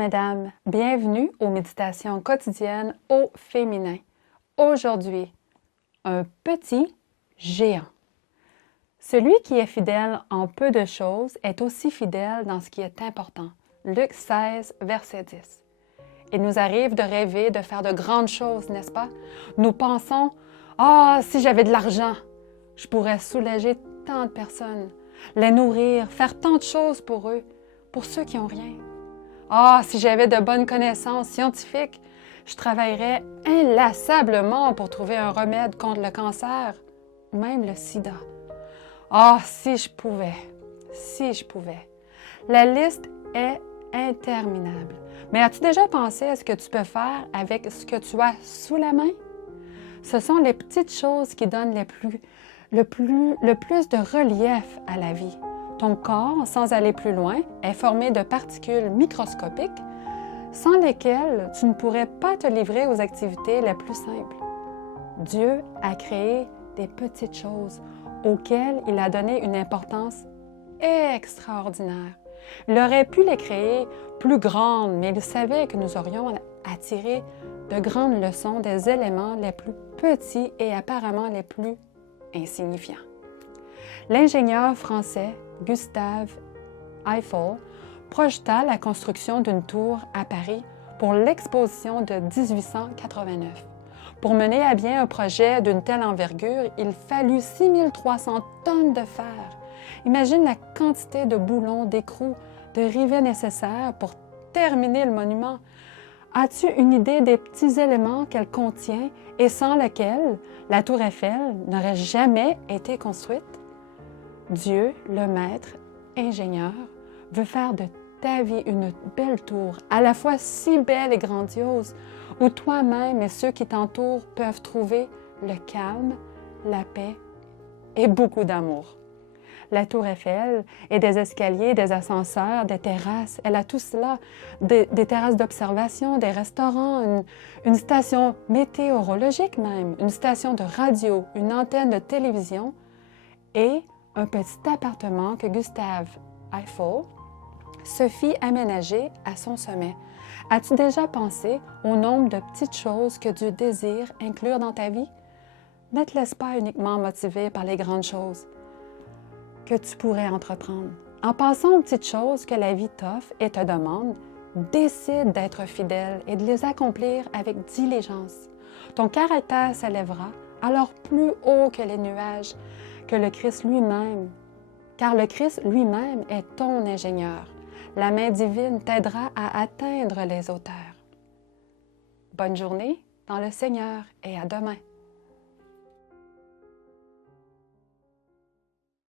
mesdames, bienvenue aux méditations quotidiennes au féminin. Aujourd'hui, un petit géant. Celui qui est fidèle en peu de choses est aussi fidèle dans ce qui est important. Luc 16, verset 10. Il nous arrive de rêver de faire de grandes choses, n'est-ce pas? Nous pensons « Ah, si j'avais de l'argent, je pourrais soulager tant de personnes, les nourrir, faire tant de choses pour eux, pour ceux qui n'ont rien. Ah, si j'avais de bonnes connaissances scientifiques, je travaillerais inlassablement pour trouver un remède contre le cancer, ou même le sida. Ah, si je pouvais, si je pouvais. » La liste est interminable. Mais as-tu déjà pensé à ce que tu peux faire avec ce que tu as sous la main? Ce sont les petites choses qui donnent le plus de relief à la vie. Ton corps, sans aller plus loin, est formé de particules microscopiques sans lesquelles tu ne pourrais pas te livrer aux activités les plus simples. Dieu a créé des petites choses auxquelles il a donné une importance extraordinaire. Il aurait pu les créer plus grandes, mais il savait que nous aurions à tirer de grandes leçons des éléments les plus petits et apparemment les plus insignifiants. L'ingénieur français Gustave Eiffel projeta la construction d'une tour à Paris pour l'exposition de 1889. Pour mener à bien un projet d'une telle envergure, il fallut 6300 tonnes de fer. Imagine la quantité de boulons, d'écrous, de rivets nécessaires pour terminer le monument. As-tu une idée des petits éléments qu'elle contient et sans lesquels la tour Eiffel n'aurait jamais été construite? Dieu, le maître, ingénieur, veut faire de ta vie une belle tour, à la fois si belle et grandiose, où toi-même et ceux qui t'entourent peuvent trouver le calme, la paix et beaucoup d'amour. La tour Eiffel et des escaliers, des ascenseurs, des terrasses, elle a tout cela, des terrasses d'observation, des restaurants, une station météorologique même, une station de radio, une antenne de télévision et un petit appartement que Gustave Eiffel se fit aménager à son sommet. As-tu déjà pensé au nombre de petites choses que Dieu désire inclure dans ta vie? Ne te laisse pas uniquement motiver par les grandes choses que tu pourrais entreprendre. En pensant aux petites choses que la vie t'offre et te demande, décide d'être fidèle et de les accomplir avec diligence. Ton caractère s'élèvera alors plus haut que les nuages, que le Christ lui-même, car le Christ lui-même est ton ingénieur. La main divine t'aidera à atteindre les hauteurs. Bonne journée dans le Seigneur et à demain.